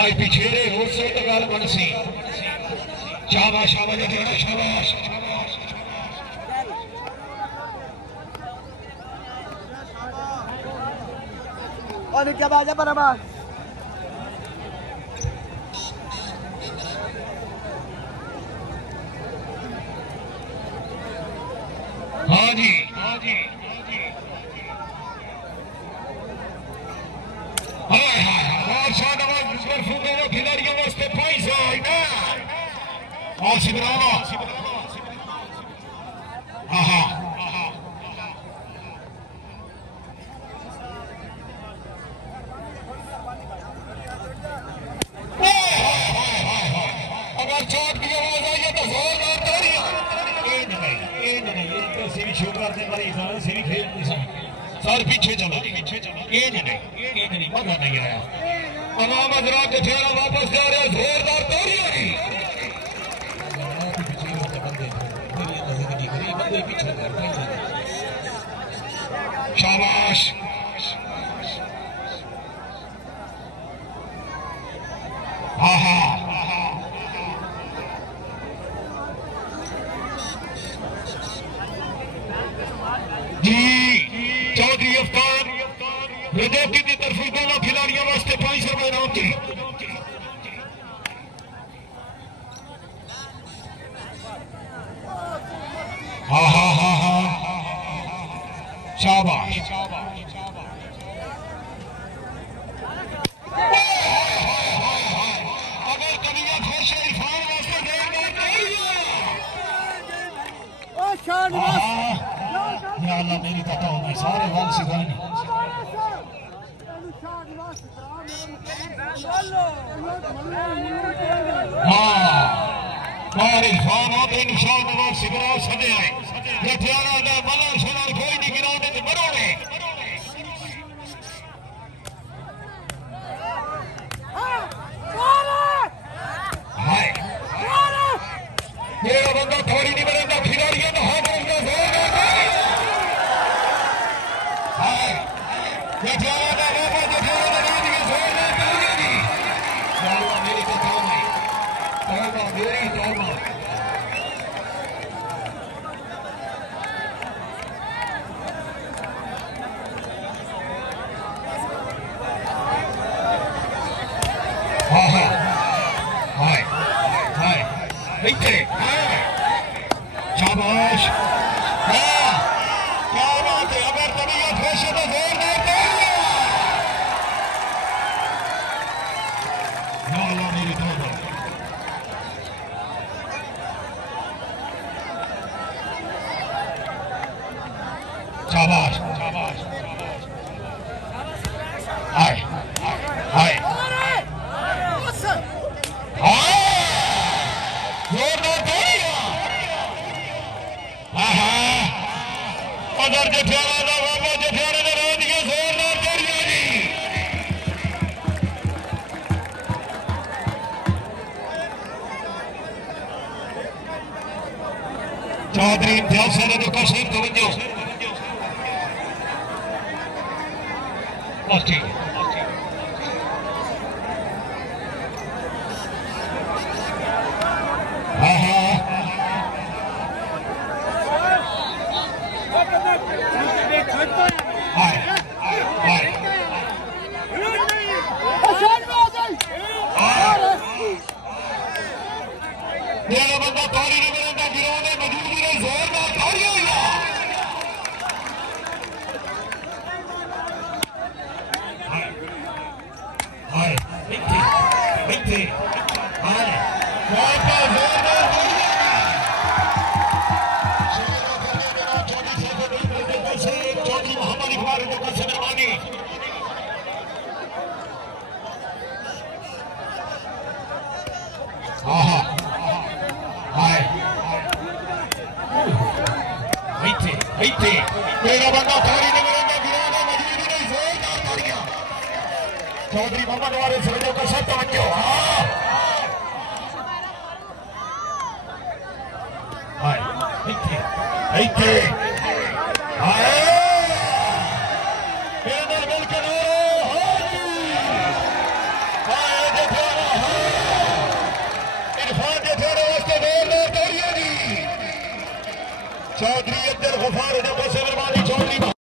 भाई पीछे रे रोड से तो गाल बनसी शाबाश शाबाश देना शाबाश और क्या बात है बराबर हाँ जी हाँ जी हाय हाय खिलाड़ियों वास्ते पैसा हाँ अगर चोट की आवाज आई है तो जोरदार तालियां सीधी शो करने वाली सीधी खेल नहीं सकती सर पीछे चलो नहीं मजा नहीं आया अनाम हजरात के चेहरा वापस जा रहे जोरदार तालियां शाबाश जी चौधरी अफ्तार रजौकी की तरफ दोनों खिलाड़ियों वास्ते 500 रुपए इनाम थी शाबाश अगर कभी खुश है इरफान वास्ते या अल्लाह मेरी पता होगी सारे वाल सिखाएंगे हाँ और इरफान आते निशान नवाब सिगरा सदे आए गठियारा ने मना सुना कोई नहीं गिराने ते बरोड़े हाय मेरा बंदा थोड़ी नहीं बनेगा खिलाड़ियों का हाथ उनका जोर हाय गठियारा ने बाबा गठियारा ने दिए जोरदार तालियां दी या अल्लाह मेरी तो तौबा मेरी तौबा शाबाश क्या बात है अगर तबीयत खुश है तो जोरदार तालियां मेरी तौबा शाबाश हाय हाय अगर जठियारा का बाबा जठियारे ने रो दिया जोरदार तालियां जी चौधरी इम्तियाज साहब ने कशीर तवज्जो बस ठीक है मेरा बंदा ताली नहीं बनेगा गिराने मौजूदगी में जोरदार तालियां हाय बिट्टी हाय जोरदार चौधरी मोहम्मद इकबाल को से मेहरबानी मेरा बंदा थारी नहीं मिलेगा गिराने मजबूरी नहीं जोरदार तालियां चौधरी मोहम्मद वाले सरजों का सब तवज्जो हाय चौधरी अब्दुल गफार जब से चौधरी